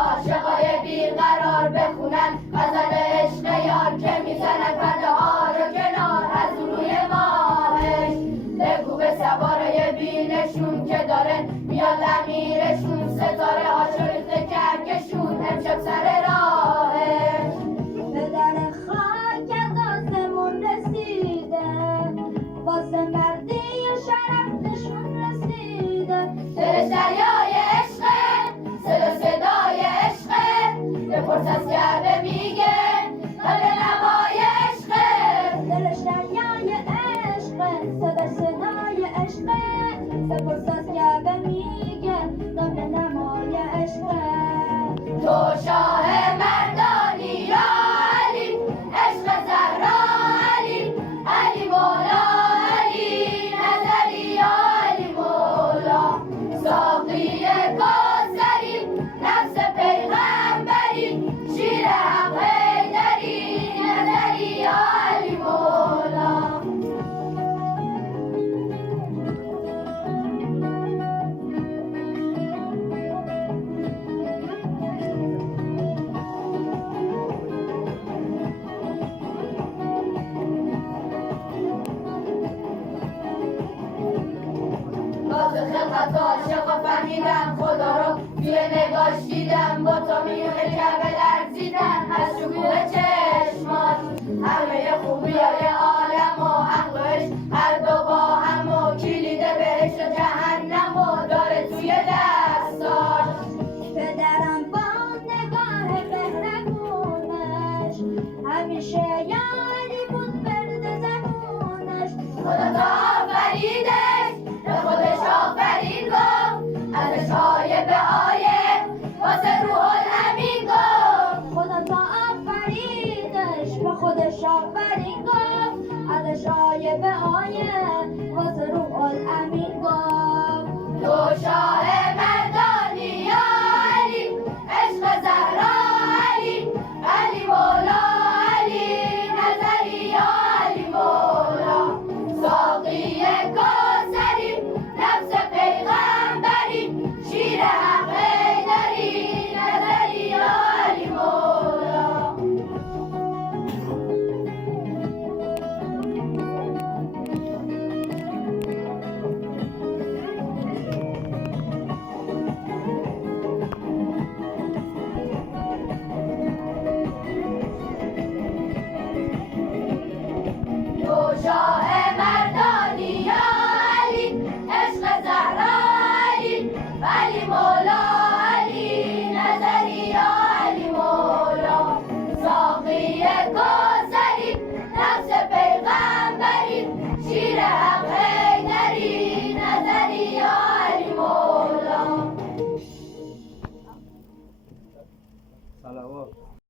عاشقای بیقرار بخونن غزل عشق یار که میزنن پرده ها رو کنار از روی ماهش. بگو به سوارای بینشون که داره میاد امیرشون، ستاره ها شریفته کهکشون امشب سر راهش. پدر خاک از آسمون رسیده، واسه مردی و شرف نشون رسیده. دلش دریای عشقه، صدای عشقه، بپرس از کعبه میگه قبل نمای عشقه. دلش دریای عشقه، صدای عشقه، بپرس از کعبه میگه قبل نمای عشقه. تو شاه مردانی یا علی، عشق زهرا علی، علی مولا علی، نظری یا علی مولا. ساقی کوثری، نفس پیغمبری، شیر حق حیدری، نظری یا علی مولا. باز خلقت عاشق و فهمیدم خدا رو توی نگاش دیدم، با تو میونه کعبه لرزیدن از شکوه چشمات. همه خوبیای عالم و عقلش هر دو با هم و کلید بهشت و جهنم و داره توی دستاش. پدرم با نگاه مهربونش همیشه یاری بود برد زبونش. خدا تا آفریدش به خودش آفرین گفت، ازش آیه به آیه واسه روح الامین گفت. خدا تا آفریدش به خودش آفرین گفت، ازش آیه به آیه